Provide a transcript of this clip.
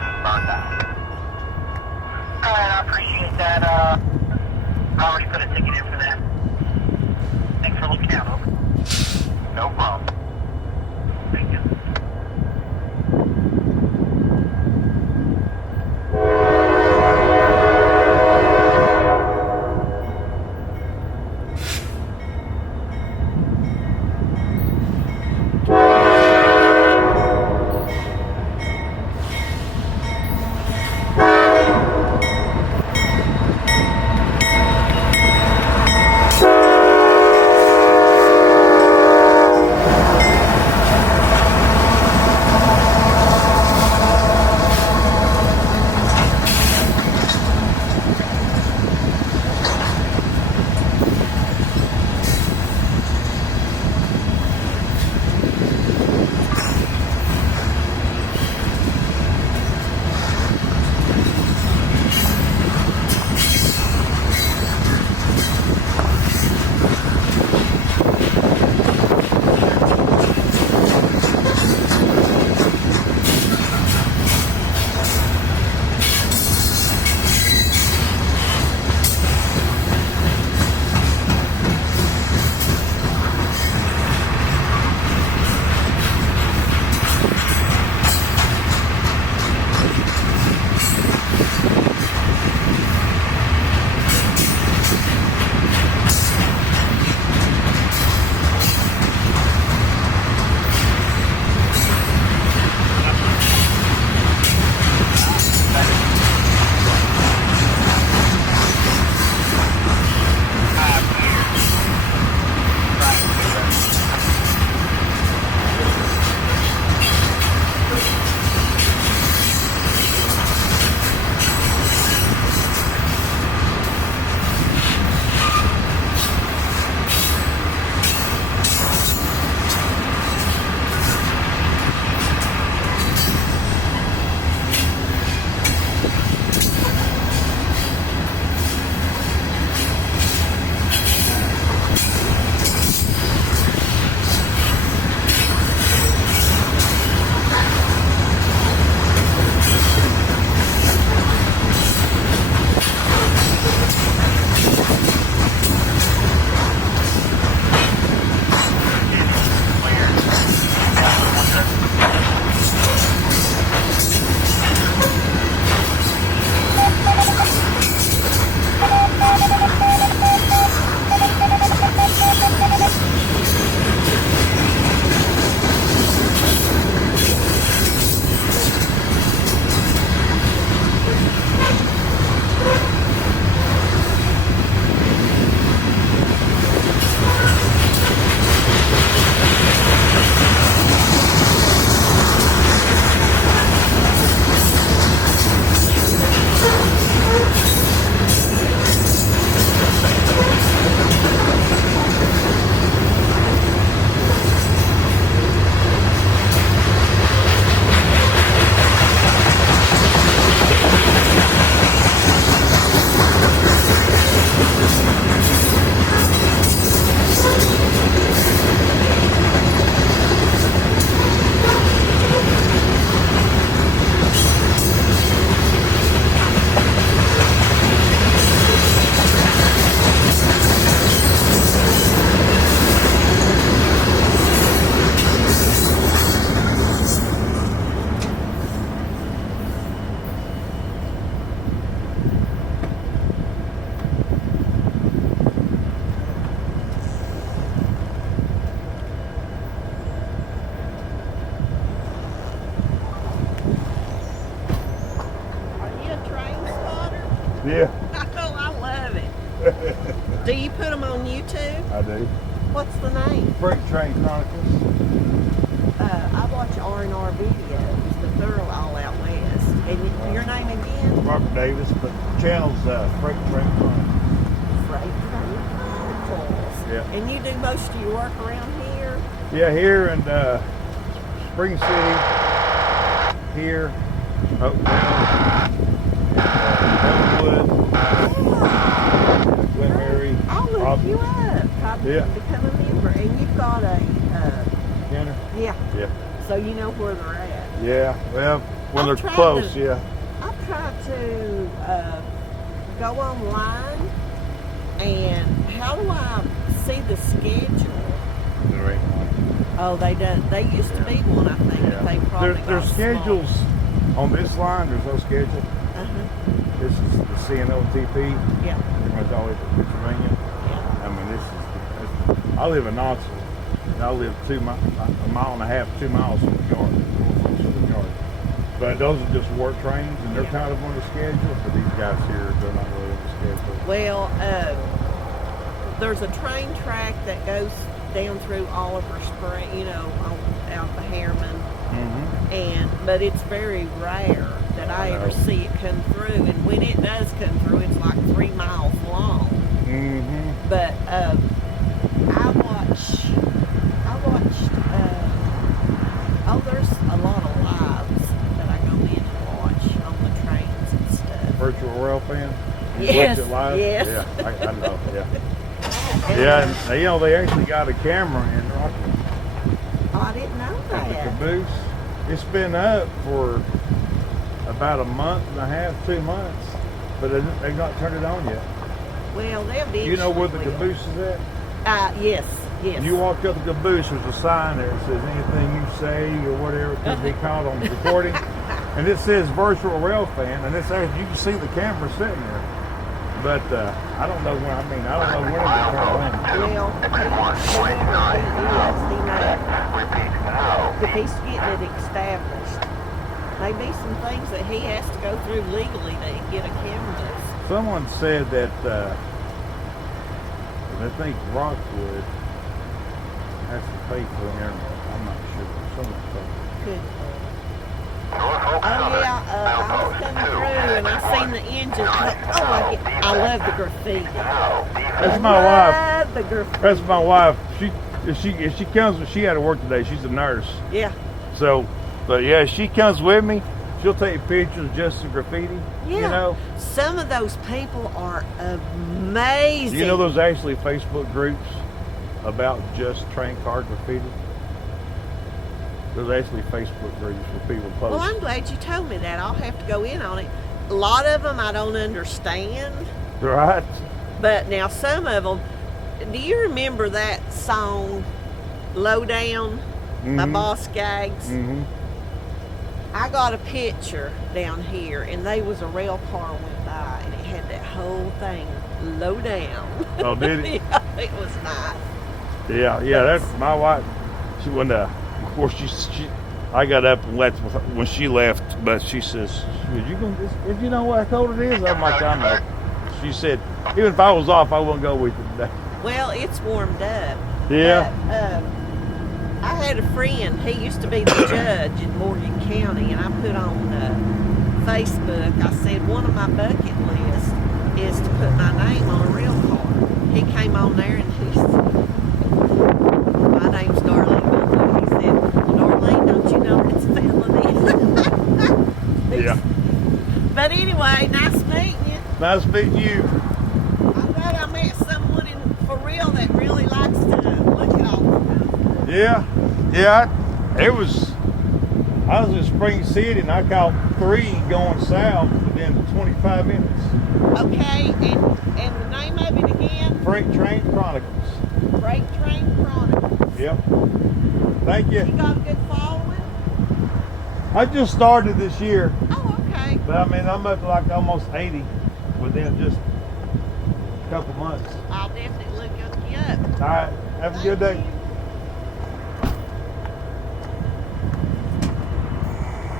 burned out. Alright, I appreciate that. I already put a ticket in for that. Thanks for looking out, over. No problem. Thank you. Yeah. Oh, I love it. Do you put them on YouTube? I do. What's the name? Freight Train Chronicles. I watch R&R videos, the Thorough All Out West. And your name again? Robert Davis, but the channel's Freight Train Chronicles. Freight Train Chronicles. Yeah. And you do most of your work around here? Yeah, here in Spring City, here, Oakdale, Elmwood, Glen Mary. I'll look you up. Yeah. Become a member. And you've got a... Kenner? Yeah. Yeah. So you know where they're at. Yeah, well, when I'm they're trying close, to- yeah. I've tried to go online, and how do I see the schedule? There ain't one. Oh, they don't. They used to be one, I think, but they probably There's got schedules on this line. There's no schedule. This is the CNOTP. Yeah. Pretty much all in Pennsylvania. Yeah. I mean, I live in Knoxville, and I live a mile and a half, 2 miles from the yard, from the yard. But those are just work trains, and they're Yeah. kind of on the schedule. But these guys here, they're not really on the schedule. Well, there's a train track that goes down through Oliver Spring, out the Harriman, but it's very rare that I ever see it come through. And when it does come through, it's like 3 miles long. But I watched. There's a lot of lives that I go in and watch on the trains and stuff. Virtual Railfan? You Yes, watch it live? yes. Yeah, I know, yeah. Yeah, and they actually got a camera in Rocky. I didn't know At the that. caboose. It's been up for about a month and a half, 2 months, but they've not turned it on yet. Well, they'll be. You know where the caboose is at? Yes. You walk up the caboose, there's a sign there that says anything you say or whatever could be caught on the recording. And it says virtual Railfan, and it's actually, you can see the camera sitting there. But I don't know when, I don't know when it will turn on. Well, if he's getting it established, maybe some things that he has to go through legally to get a camera. Someone said that I think Rockwood has to pay for the internet. I'm not sure. Someone told me. Good. Oh yeah, I was coming through and I seen the engine. I love the graffiti. That's my wife. Love the graffiti. That's my wife. If she comes, she had to work today. She's a nurse. Yeah. So, but yeah, if she comes with me, she'll take pictures of just the graffiti. Yeah. You know. Some of those people are amazing. You know, there's actually Facebook groups about just train car graffiti. There's actually Facebook groups where people post. Well, I'm glad you told me that. I'll have to go in on it. A lot of them I don't understand. Right. But now some of them, do you remember that song, Low Down, by Boss Gags? I got a picture down here, and there was a rail car went by, and it had that whole thing low down. Oh, did it? Yeah, it was nice. Yeah. That's my wife. She went. Of course, I got up and left when she left, but she says, "You gonna? You know what cold it is?" I'm like, "I know." She said, "Even if I was off, I wouldn't go with you today." Well, it's warmed up. Yeah. But, I had a friend. He used to be the judge in Morgan County, and I put on Facebook. I said one of my bucket lists is to put my name on a rail car. He came on there and he said, "My name's Darlene." He said, "Well, Darlene, don't you know it's a felony?" Yeah. But anyway, nice meeting you. Nice meeting you. I'm glad I met someone for real that really likes to look at all the time. Yeah. I was in Spring City and I caught 3 going south within 25 minutes. Okay, and the name of it again? Freight Train Chronicles. Freight Train Chronicles. Yep. Thank you. You got a good following? I just started this year, Oh, okay. but I'm up to like almost 80 within just a couple months. I'll definitely look you up. All right. Have a good day.